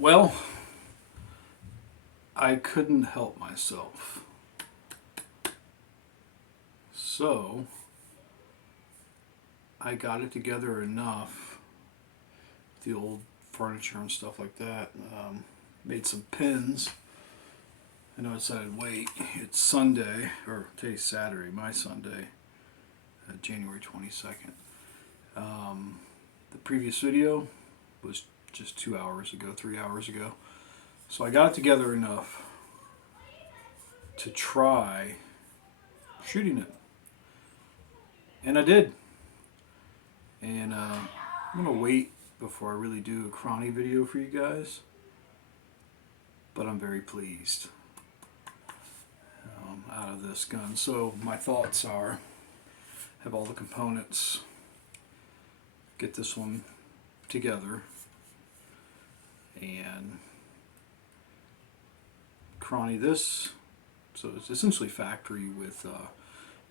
Well, I couldn't help myself. So, I got it together enough, the old furniture and stuff like that. Made some pins. I know I said I'd wait. It's Sunday, or today's Saturday, my Sunday, January 22nd. The previous video was just 2 hours ago, 3 hours ago. So I got it together enough to try shooting it. And I did. And I'm going to wait before I really do a crawny video for you guys. But I'm very pleased out of this gun. So my thoughts are, have all the components, get this one together, and crawny this. So it's essentially factory with the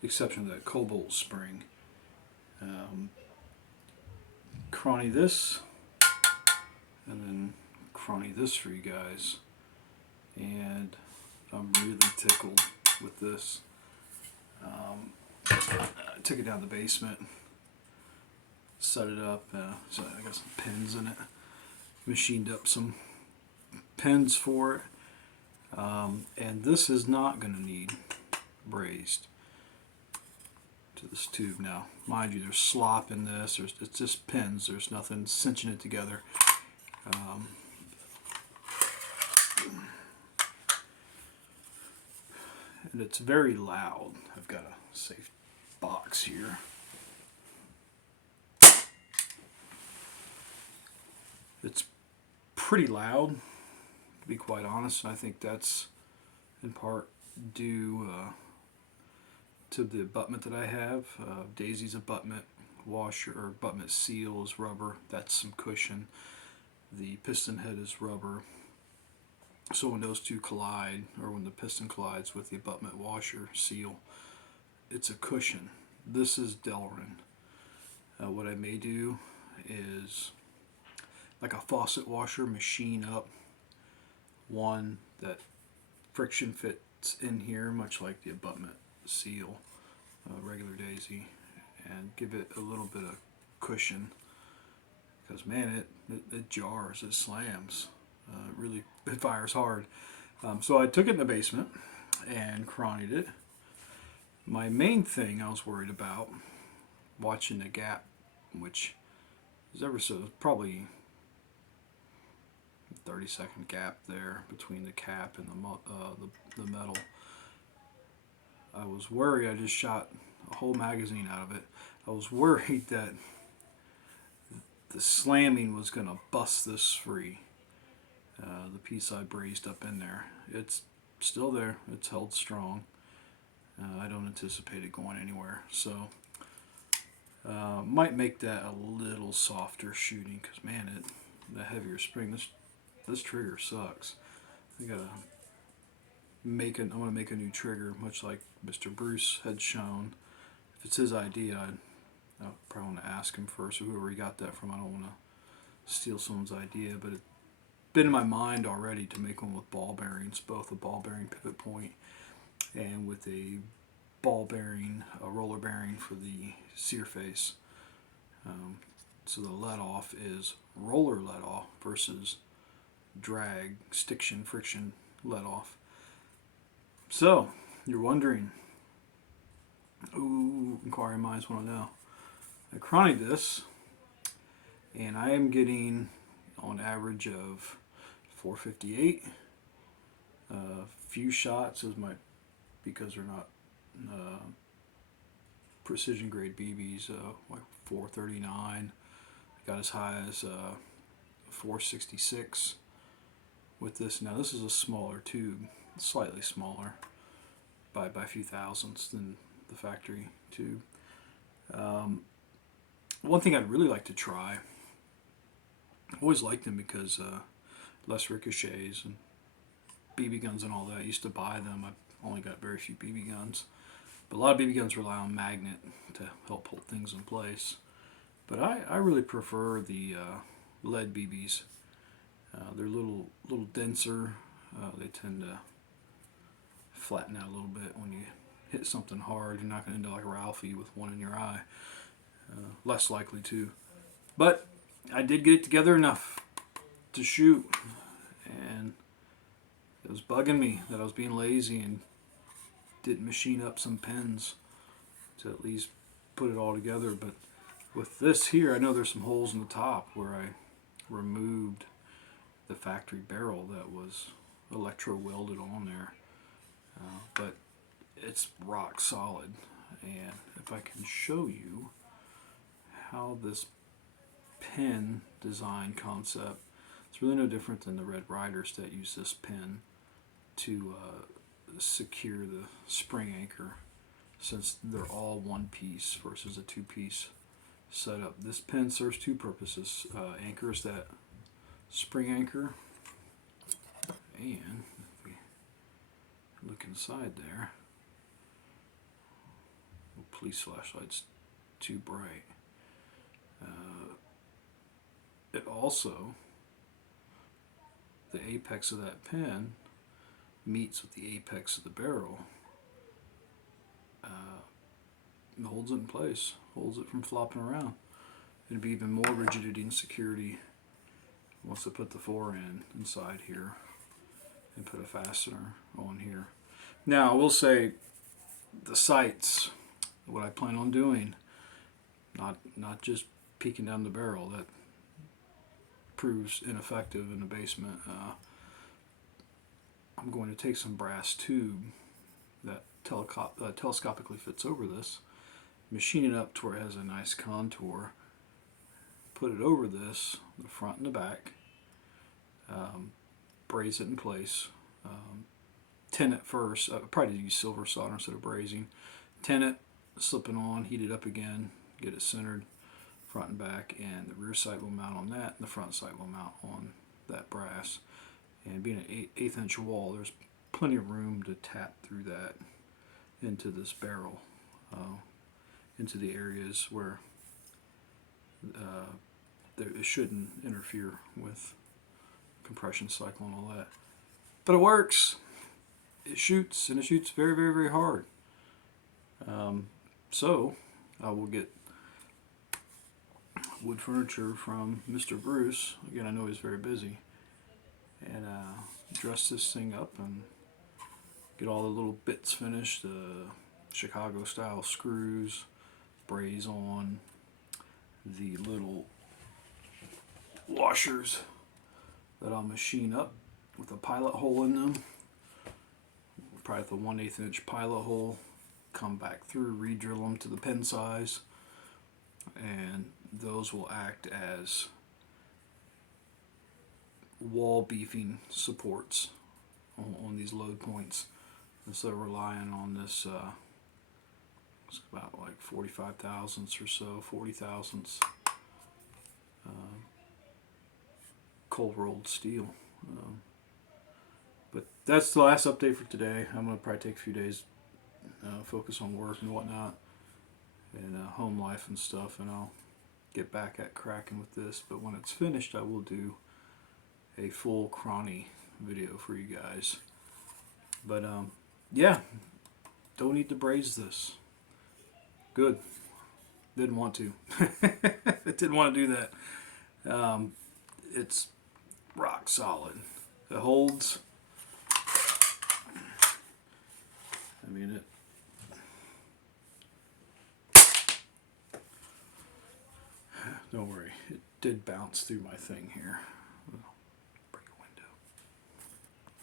exception of that cobalt spring. Crawny this, and then crawny this for you guys. And I'm really tickled with this. I took it down to the basement, set it up, so I got some pins in it, machined up some pins for it, and this is not going to need brazed to this tube. Now mind you, there's slop in this, it's just pins, there's nothing cinching it together. And it's very loud. I've got a safe box here. It's pretty loud, to be quite honest. I think that's in part due to the abutment that I have. Daisy's abutment washer or abutment seal is rubber. That's some cushion. The piston head is rubber. So when those two collide, or when the piston collides with the abutment washer seal, it's a cushion. This is Delrin. What I may do is, like a faucet washer, machine up one that friction fits in here, much like the abutment seal, regular Daisy, and give it a little bit of cushion, because man, it jars, it slams. It fires hard. So I took it in the basement and crawnied it. My main thing I was worried about, watching the gap, which is probably 30-second gap there between the cap and the metal. I was worried, I just shot a whole magazine out of it. I was worried that the slamming was going to bust this free. The piece I brazed up in there, it's still there, it's held strong. I don't anticipate it going anywhere, so might make that a little softer shooting, because man, the heavier spring, this trigger sucks. I want to make a new trigger, much like Mr. Bruce had shown. If it's his idea, I probably want to ask him first, or whoever he got that from. I don't want to steal someone's idea, but it's been in my mind already to make one with ball bearings, both a ball bearing pivot point and with a ball bearing, a roller bearing for the sear face. So the let off is roller let off versus drag, stiction, friction let off. So you're wondering, inquiring minds want to know. I crawnied this, and I am getting on average of 458. Few shots because they're not precision grade BBs, like 439. Got as high as 466 with this. Now this is a smaller tube, slightly smaller by a few thousandths than the factory tube. One thing I'd really like to try, I always liked them because less ricochets and BB guns and all that. I used to buy them. I've only got very few BB guns, but a lot of BB guns rely on magnet to help hold things in place. But I really prefer the lead BBs. They're a little denser. They tend to flatten out a little bit when you hit something hard. You're not going to end up like Ralphie with one in your eye. Less likely to. But I did get it together enough to shoot, and it was bugging me that I was being lazy and didn't machine up some pins to at least put it all together. But with this here, I know there's some holes in the top where I removed the factory barrel that was electro welded on there, but it's rock solid. And if I can show you how this pin design concept, it's really no different than the Red Riders that use this pin to secure the spring anchor, since they're all one piece versus a two-piece setup. This pin serves two purposes: anchors that spring anchor, and if we look inside there, oh, police flashlight's too bright. It also, the apex of that pin meets with the apex of the barrel. It holds it in place, holds it from flopping around. It'd be even more rigidity and security once I put the forend inside here and put a fastener on here. Now I will say the sights, what I plan on doing, not just peeking down the barrel, that proves ineffective in the basement. I'm going to take some brass tube that telescopically fits over this, machine it up to where it has a nice contour, put it over this, the front and the back, braze it in place, tin it first. Probably use silver solder instead of brazing. Tin it, slip it on, heat it up again, get it centered front and back, and the rear sight will mount on that, and the front sight will mount on that brass. And being an 1/8 inch wall, there's plenty of room to tap through that into this barrel, into the areas where it shouldn't interfere with compression cycle and all that. But it works. It shoots, and it shoots very, very, very hard. So I will get wood furniture from Mr. Bruce. Again, I know he's very busy. And dress this thing up and get all the little bits finished, the Chicago style screws, braze on, the little washers that I'll machine up with a pilot hole in them, probably with a 1/8 inch pilot hole, come back through, re-drill them to the pin size, and those will act as wall beefing supports on these load points, instead of relying on this it's about like 45 thousandths or so, 40 thousandths cold rolled steel. But that's the last update for today. I'm going to probably take a few days, focus on work and whatnot, and home life and stuff, and I'll get back at cracking with this. But when it's finished, I will do a full chrony video for you guys. But yeah, don't need to braze this. Good. Didn't want to. Didn't want to do that. It's rock solid. It holds. I mean it. Don't worry, it did bounce through my thing here.